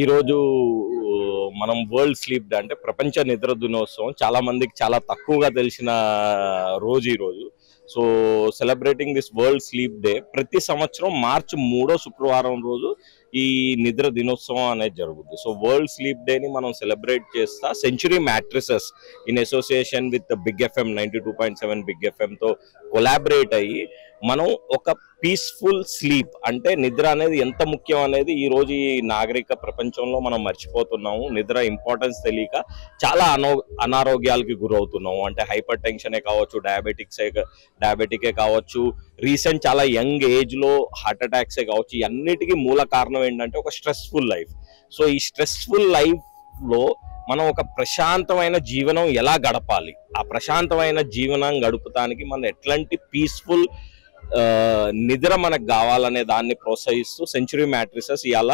ఈరోజు మనం world sleep day అంటే ప్రపంచ నిద్ర దినోత్సవం చాలా మందికి చాలా తక్కువగా తెలిసిన రోజు ఈరోజు. So celebrating this world sleep day ప్రతి సంవత్సరం మార్చి 3వ శుక్రవారం రోజు ఈ నిద్ర దినోత్సవం అనేది జరుగుతుంది. సో వరల్డ్ స్లీప్ డేని మనం సెలబ్రేట్ చేస్తా Century Mattresses in association with Big FM 92.7 Big ఎఫ్ఎంతో కొలాబరేట్ అయ్యి మనం ఒక పీస్ఫుల్ స్లీప్ అంటే నిద్ర అనేది ఎంత ముఖ్యం అనేది ఈ రోజు ఈ నాగరిక ప్రపంచంలో మనం మర్చిపోతున్నాము. నిద్ర ఇంపార్టెన్స్ తెలియక చాలా అనారోగ్యాలకి గురవుతున్నాము. అంటే హైపర్ టెన్షనే కావచ్చు, డయాబెటికే కావచ్చు, రీసెంట్ చాలా యంగ్ ఏజ్ లో హార్ట్ అటాక్సే కావచ్చు. అన్నిటికీ మూల కారణం ఏంటంటే ఒక స్ట్రెస్ఫుల్ లైఫ్. సో ఈ స్ట్రెస్ఫుల్ లైఫ్ లో మనం ఒక ప్రశాంతమైన జీవనం ఎలా గడపాలి, ఆ ప్రశాంతమైన జీవనం గడుపుతానికి మనం ఎట్లాంటి పీస్ఫుల్ నిద్ర మనకు కావాలనే దాన్ని ప్రోత్సహిస్తూ సెంచురీ మ్యాట్రిసెస్ ఇవాళ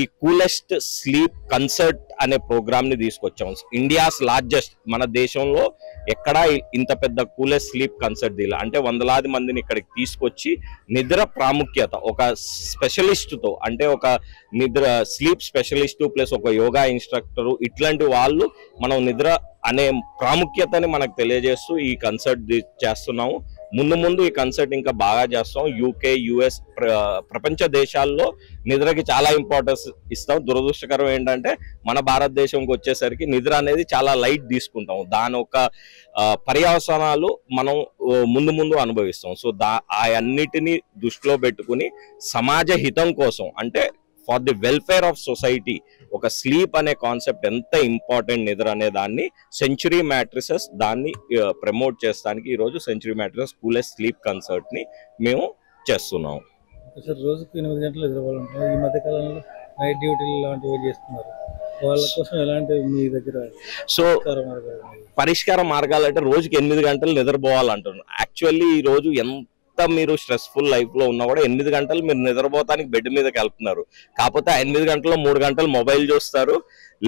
ఈ కూలెస్ట్ స్లీప్ కన్సర్ట్ అనే ప్రోగ్రామ్ ని తీసుకొచ్చాం. ఇండియాస్ లార్జెస్ట్, మన దేశంలో ఎక్కడా ఇంత పెద్ద కూలెస్ట్ స్లీప్ కన్సర్ట్ దీని అంటే వందలాది మందిని ఇక్కడికి తీసుకొచ్చి నిద్ర ప్రాముఖ్యత ఒక స్పెషలిస్టుతో, అంటే ఒక నిద్ర స్లీప్ స్పెషలిస్టు ప్లస్ ఒక యోగా ఇన్స్ట్రక్టరు, ఇట్లాంటి వాళ్ళు మనం నిద్ర అనే ప్రాముఖ్యతని మనకు తెలియజేస్తూ ఈ కన్సర్ట్ చేస్తున్నాము. ముందు ఈ కన్సర్ట్ ఇంకా బాగా చేస్తాం. యూకే, యుఎస్ ప్రపంచ దేశాల్లో నిద్రకి చాలా ఇంపార్టెన్స్ ఇస్తాం. దురదృష్టకరం ఏంటంటే మన భారతదేశంకి వచ్చేసరికి నిద్ర అనేది చాలా లైట్ తీసుకుంటాం. దాని ఒక పర్యవసానాలు మనం ముందు అనుభవిస్తాం. సో అన్నిటినీ దృష్టిలో పెట్టుకుని సమాజ హితం కోసం, అంటే for the welfare of society, ఒక స్లీప్ అనే కాన్సెప్ట్ ఎంత ఇంపార్టెంట్ నిద్ర అనే దాన్ని సెంచురీ మ్యాట్రిసెస్ దాన్ని ప్రమోట్ చేస్తానికి ఈరోజు century mattresses coolest sleep concert ని మేము చేస్తున్నాం. రోజుకు 8 గంటలు నిద్రపోవాలంటే ఈ మధ్య కాలంలో నైట్ డ్యూటీలు లాంటివి చేస్తున్నారు. వాళ్ళ కోసం ఎలాంటి మీ దగ్గర సో పరిష్కార మార్గాలు అంటే రోజుకి 8 గంటలు నిద్రపోవాలంటున్నారు. యాక్చువల్లీ ఈ రోజు మీరు స్ట్రెస్ఫుల్ లైఫ్ లో ఉన్నా కూడా 8 గంటలు మీరు నిద్రపోతానికి బెడ్ మీదకి వెళ్తున్నారు. కాకపోతే 8 గంటల్లో 3 గంటలు మొబైల్ చూస్తారు,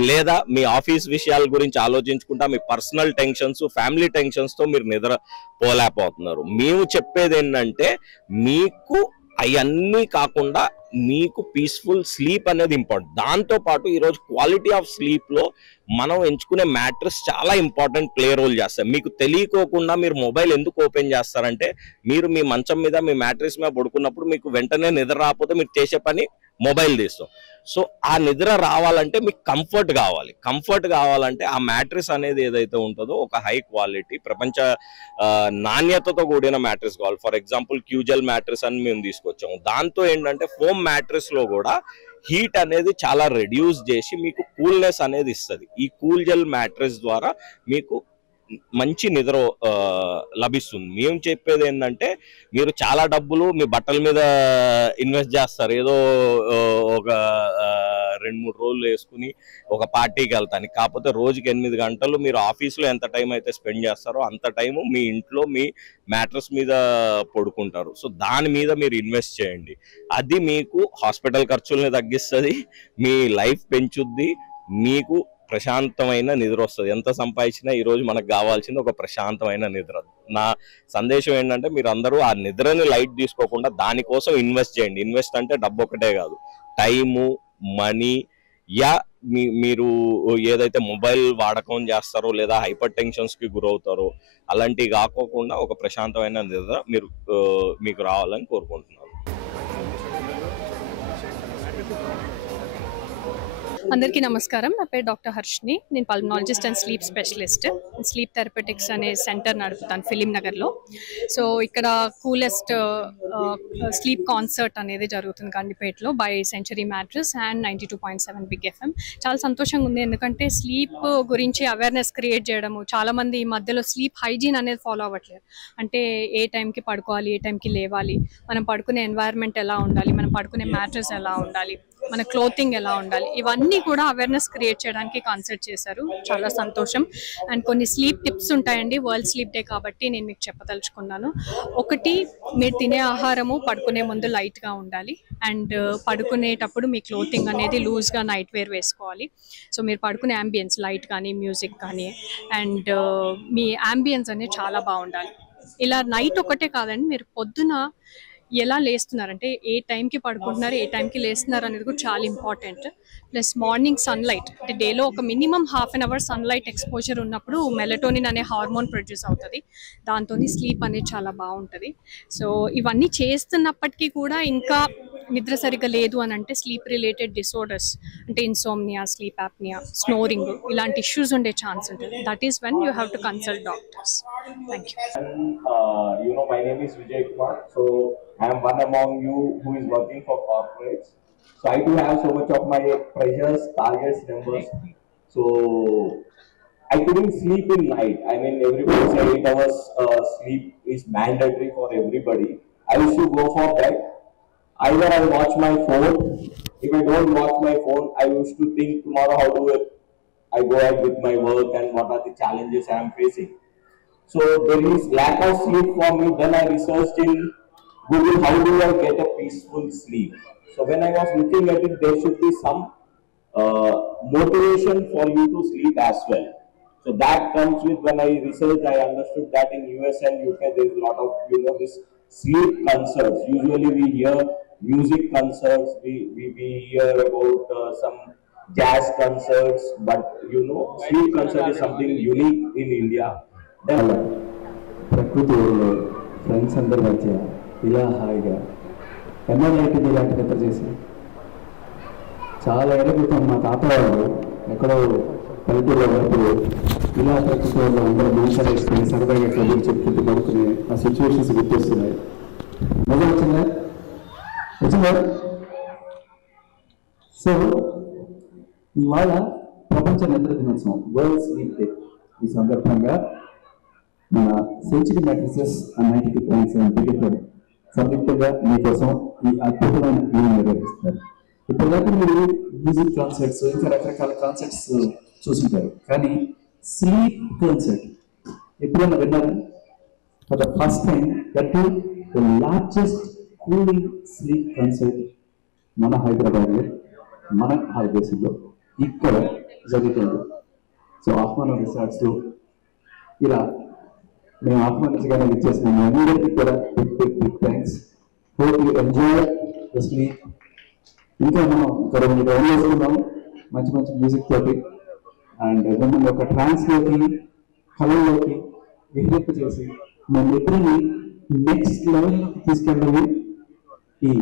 లేదా మీ ఆఫీస్ విషయాల గురించి ఆలోచించుకుంటా మీ పర్సనల్ టెన్షన్స్, ఫ్యామిలీ టెన్షన్స్ తో మీరు నిద్ర పోలేకపోతున్నారు. మేము చెప్పేది ఏంటంటే మీకు అవన్నీ కాకుండా మీకు పీస్ఫుల్ స్లీప్ అనేది ఇంపార్టెంట్. దాంతో పాటు ఈరోజు క్వాలిటీ ఆఫ్ స్లీప్ లో మనం ఎంచుకునే మ్యాట్రెస్ చాలా ఇంపార్టెంట్ ప్లే రోల్ చేస్తాయి. మీకు తెలియకోకుండా మీరు మొబైల్ ఎందుకు ఓపెన్ చేస్తారంటే మీరు మీ మంచం మీద మీ మ్యాట్రెస్ మీద పడుకున్నప్పుడు మీకు వెంటనే నిద్ర రాకపోతే మీరు చేసే పని మొబైల్ తీస్తాం. సో ఆ నిద్ర రావాలంటే మీకు కంఫర్ట్ కావాలంటే ఆ మ్యాట్రెస్ అనేది ఏదైతే ఉంటుందో ఒక హై క్వాలిటీ ప్రపంచ నాణ్యతతో కూడిన మ్యాట్రెస్ కావాలి. ఫర్ ఎగ్జాంపుల్ క్యూజెల్ మ్యాట్రెస్ అని మేము తీసుకొచ్చాము. దాంతో ఏంటంటే ఫోమ్ మ్యాట్రెస్ లో కూడా హీట్ అనేది చాలా రెడ్యూస్ చేసి మీకు కూల్నెస్ అనేది ఇస్తుంది. ఈ కూల్ జెల్ మ్యాట్రెస్ ద్వారా మీకు మంచి నిద్ర లభిస్తుంది. మేము చెప్పేది ఏంటంటే మీరు చాలా డబ్బులు మీ బట్టల మీద ఇన్వెస్ట్ చేస్తారు, ఏదో ఒక 2-3 రోజులు వేసుకుని ఒక పార్టీకి వెళ్తాను. కాకపోతే రోజుకి 8 గంటలు మీరు ఆఫీస్లో ఎంత టైం అయితే స్పెండ్ చేస్తారో అంత టైము మీ ఇంట్లో మీ మ్యాట్రెస్ మీద పడుకుంటారు. సో దాని మీద మీరు ఇన్వెస్ట్ చేయండి. అది మీకు హాస్పిటల్ ఖర్చుల్ని తగ్గిస్తుంది, మీ లైఫ్ పెంచుద్ది, మీకు ప్రశాంతమైన నిద్ర వస్తుంది. ఎంత సంపాదించినా ఈరోజు మనకు కావాల్సింది ఒక ప్రశాంతమైన నిద్ర. నా సందేశం ఏంటంటే మీరు అందరూ ఆ నిద్రని లైట్ తీసుకోకుండా దానికోసం ఇన్వెస్ట్ చేయండి. ఇన్వెస్ట్ అంటే డబ్బు ఒకటే కాదు, టైము, మనీ, మీరు ఏదైతే మొబైల్ వాడకం చేస్తారో లేదా హైపర్ టెన్షన్స్ కి గురవుతారో అలాంటివి కాకోకుండా ఒక ప్రశాంతమైన నిద్ర మీకు రావాలని కోరుకుంటున్నాను. అందరికీ నమస్కారం. నా పేరు డాక్టర్ హర్షిని. నేను pulmonologist and sleep specialist. Sleep therapeutics అనే సెంటర్ నడుపుతాను ఫిలిం నగర్లో. సో ఇక్కడ కూలెస్ట్ స్లీప్ కాన్సర్ట్ అనేది జరుగుతుంది కందిపేటలో by Century Mattress and 92.7 Big FM. చాలా సంతోషంగా ఉంది, ఎందుకంటే స్లీప్ గురించి అవేర్నెస్ క్రియేట్ చేయడము. చాలామంది ఈ మధ్యలో స్లీప్ హైజీన్ అనేది ఫాలో అవ్వట్లేదు. అంటే ఏ టైంకి పడుకోవాలి, ఏ టైంకి లేవాలి, మనం పడుకునే ఎన్వైర్న్మెంట్ ఎలా ఉండాలి, మనం పడుకునే మ్యాట్రెస్ ఎలా ఉండాలి, మన క్లోతింగ్ ఎలా ఉండాలి, ఇవన్నీ కూడా అవేర్నెస్ క్రియేట్ చేయడానికి కాన్సర్ట్ చేశారు. చాలా సంతోషం. అండ్ కొన్ని స్లీప్ టిప్స్ ఉంటాయండి, వరల్డ్ స్లీప్ డే కాబట్టి నేను మీకు చెప్పదలుచుకున్నాను. ఒకటి, మీరు తినే ఆహారము పడుకునే ముందు లైట్గా ఉండాలి. అండ్ పడుకునేటప్పుడు మీ క్లోతింగ్ అనేది లూజ్గా నైట్ వేర్ వేసుకోవాలి. సో మీరు పడుకునే అంబియన్స్, లైట్ కానీ మ్యూజిక్ కానీ, అండ్ మీ అంబియన్స్ అనేది చాలా బాగుండాలి. ఇలా నైట్ ఒకటే కాదండి, మీరు పొద్దున ఎలా లేస్తున్నారంటే ఏ టైంకి పడుకుంటున్నారు, ఏ టైంకి లేస్తున్నారు అనేది కూడా చాలా ఇంపార్టెంట్. ప్లస్ మార్నింగ్ సన్లైట్ అంటే డేలో ఒక minimum half an hour sunlight exposure ఉన్నప్పుడు మెలటోనిన్ అనే హార్మోన్ ప్రొడ్యూస్ అవుతుంది. దాంతో స్లీప్ అనేది చాలా బాగుంటుంది. సో ఇవన్నీ చేస్తున్నప్పటికీ కూడా ఇంకా నిద్ర సరిగ్గా లేదు అని అంటే స్లీప్ రిలేటెడ్ డిసార్డర్స్ అంటే ఇన్సోమ్నియా, స్లీప్ యాప్నియా, స్నోరింగ్ ఇలాంటి ఇష్యూస్ ఉండే ఛాన్స్ ఉంటుంది. That is when you have to consult doctors. Thank you. My name is Vijay Kumar. So I am one among you who is working for corporates. So I do have so much of my pressures, targets, numbers. So I couldn't sleep in night. I mean, everybody said 8 hours sleep is mandatory for everybody. I used to go for that. Either I watch my phone. If I don't watch my phone, I used to think tomorrow how do I go ahead with my work and what are the challenges I am facing. So there is lack of sleep for me. Then I researched in Google how do I get a peaceful sleep. So when I was looking at it, there should be some motivation for you to sleep as well. So that comes with when I researched, I understood that in US and UK there is a lot of this sleep concerts. Usually we hear music concerts, we hear about some jazz concerts, but sleep concert is something unique in India. ప్రకృతి friends అందరి మధ్య ఇలా హాయిగా ఎన్నోనైతే ఇలాంటి నిద్ర చేసి చాలా ఏళ్ళ క్రితం మా తాత వాళ్ళు ఎక్కడో పల్లెటూరులో ఉన్నప్పుడు ఇలా ప్రకృతిలో అందరూ మాట్లాడేసుకుని సరదాగా కబుర్లు చెప్పుకుంటూ పడుకునే ఆ సిచ్యువేషన్స్ గుర్తొస్తున్నాయి. మజా వచ్చిందా? సో ఇవాళ ప్రపంచ నిద్ర దినోత్సవం, వరల్డ్ స్లీప్ డే. ఈ సందర్భంగా మన సెంచరీ మ్యాట్రిసెస్ 92.7 బిగ్గెఫ్ఎం సంయుక్తంగా మీకోసం ఈ అద్భుతమైన ఈవెంట్ నిర్వహిస్తారు. ఇప్పటిదాకా మీరు మ్యూజిక్ కాన్సర్ట్స్ ఇంకా రకరకాల కాన్సర్ట్స్ చూసుంటారు, కానీ స్లీప్ కాన్సర్ట్ ఎప్పుడైనా విన్నారు? For the first time that the largest cooling sleep concert మన హైదరాబాద్లో, మన భారతదేశంలో ఇక్కడ జరుగుతుంది. సో ఆహ్వానం రిసార్ట్స్లో ఇలా మేము ఆహ్వానించగానే ఇచ్చేసిన అందరికీ కూడా big thanks. Hope you enjoy the sleep. ఇంకా మనం ఒక 2 రౌండ్ వేసుకున్నాం మంచి మంచి మ్యూజిక్ తోటి. అండ్ మిమ్మల్ని ఒక ట్రాన్స్లోకి, కళల్లోకి విహరింప చేసి మన ఇద్దరిని నెక్స్ట్ లెవెల్లోకి తీసుకెళ్ళాలి ఈ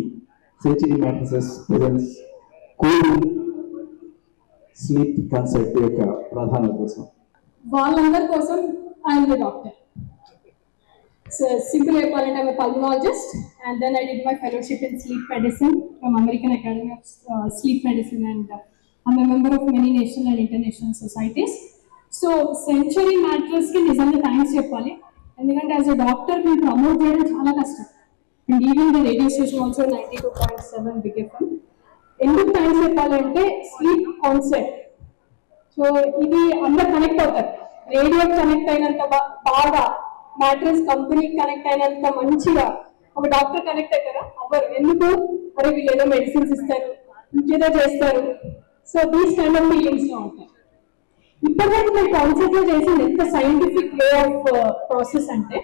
century matrices presence cooling sleep concept యొక్క ప్రధాన కోసం. వాళ్ళందరి కోసం I'm the doctor. So simple equivalent, I'm a pulmonologist, and then I did my fellowship in sleep medicine from American Academy of Sleep Medicine, and I'm a member of many national and international societies. So Century Mattress ki nizanga thanks cheppali, endukante as a doctor we promote cheyadam chaala kashtam, and even the radio station also 92.7 Big FM. Enduku thanks cheppalante sleep concept. So idi andaru connect avutaru, radio connect అయినంత బాగా mattress company connect అయినంత మంచిగా ఒక doctor connect అవుతారా? Hour. ఎందుకు? మరి వీళ్ళు ఏదో మెడిసిన్స్ ఇస్తారు, ఇంకేదో చేస్తారు. So these kind of feelings లో ఉంటాయి. ఇప్పటివరకు మీరు కాన్సెప్ట్ లో చేసింది ఎంత సైంటిఫిక్ వే ఆఫ్ ప్రాసెస్ అంటే,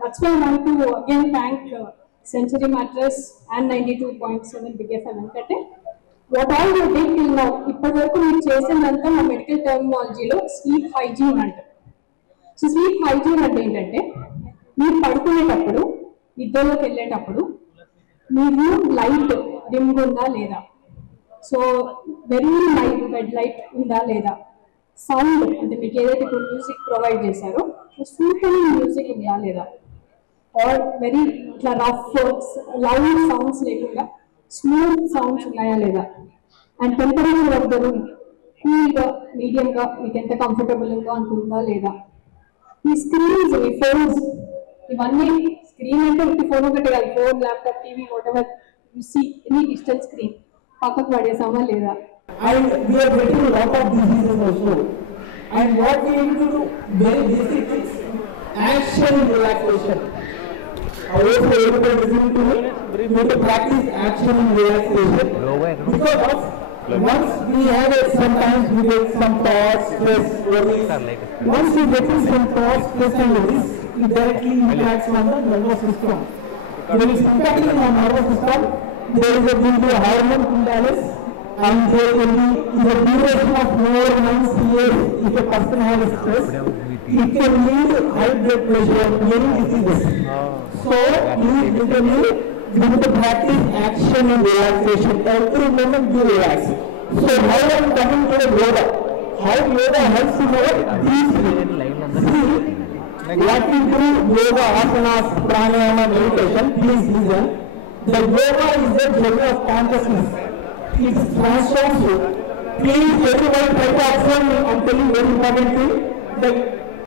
that's why I want to again thank Century Mattress and 92.7 Big FM. ఎందుకంటే what all you did till now, ఇప్పటి వరకు మీరు చేసిందంతా మా మెడికల్ టర్మినాలజీలో స్లీప్ హైజీన్ అంటారు. సో స్లీప్ హైజీన్ అంటే ఏంటంటే, మీరు పడుకునేటప్పుడు, నిద్రలోకి వెళ్ళేటప్పుడు మీ రూమ్ లైట్ డిమ్గా ఉందా లేదా, so very light bed light ఉందా లేదా, సౌండ్ అంటే మీకు ఏదైతే ఇప్పుడు మ్యూజిక్ ప్రొవైడ్ చేశారో సూటనింగ్ మ్యూజిక్ ఉందా లేదా, ఆర్ వెరీ ఇట్లా రఫ్ లౌడ్ సౌండ్స్ లేకుండా స్మూత్ సౌండ్స్ ఉన్నాయా లేదా, and temperature of the room కూల్గా మీడియంగా మీకు ఎంత కంఫర్టబుల్గా ఉంటుందా లేదా, ఈ స్క్రీన్స్, ఈ ఫోన్స్, ఇవన్నీ స్క్రీన్ అంటే ఒకటి ఫోన్ ఒకటి కాదు, phone, laptop, TV, whatever you see any digital screen పక్కకు పడేసామా లేదా. And we are getting a lot of diseases also. And what we need to do, very basic things, action relaxation. Also, everybody listening to me, we need to practice action and relaxation. Because of once we have sometimes we get some thoughts, stress, worries. Once we get some thoughts, stress and worries, it directly impacts on the nervous system. When it's impacting on nervous system, there will be a hormone imbalance, and there will be the duration of more months, years if a person has stress. It can lead to high blood pressure, many diseases. So please literally do the practice action and relaxation. Every moment you relax. So how I am coming to the yoga. How yoga helps you know these things. What we do, yoga, asanas, pranayama, meditation, please listen. The yoga is the journey of consciousness. It transforms you. Please everyone try to observe me. I am telling very important thing. The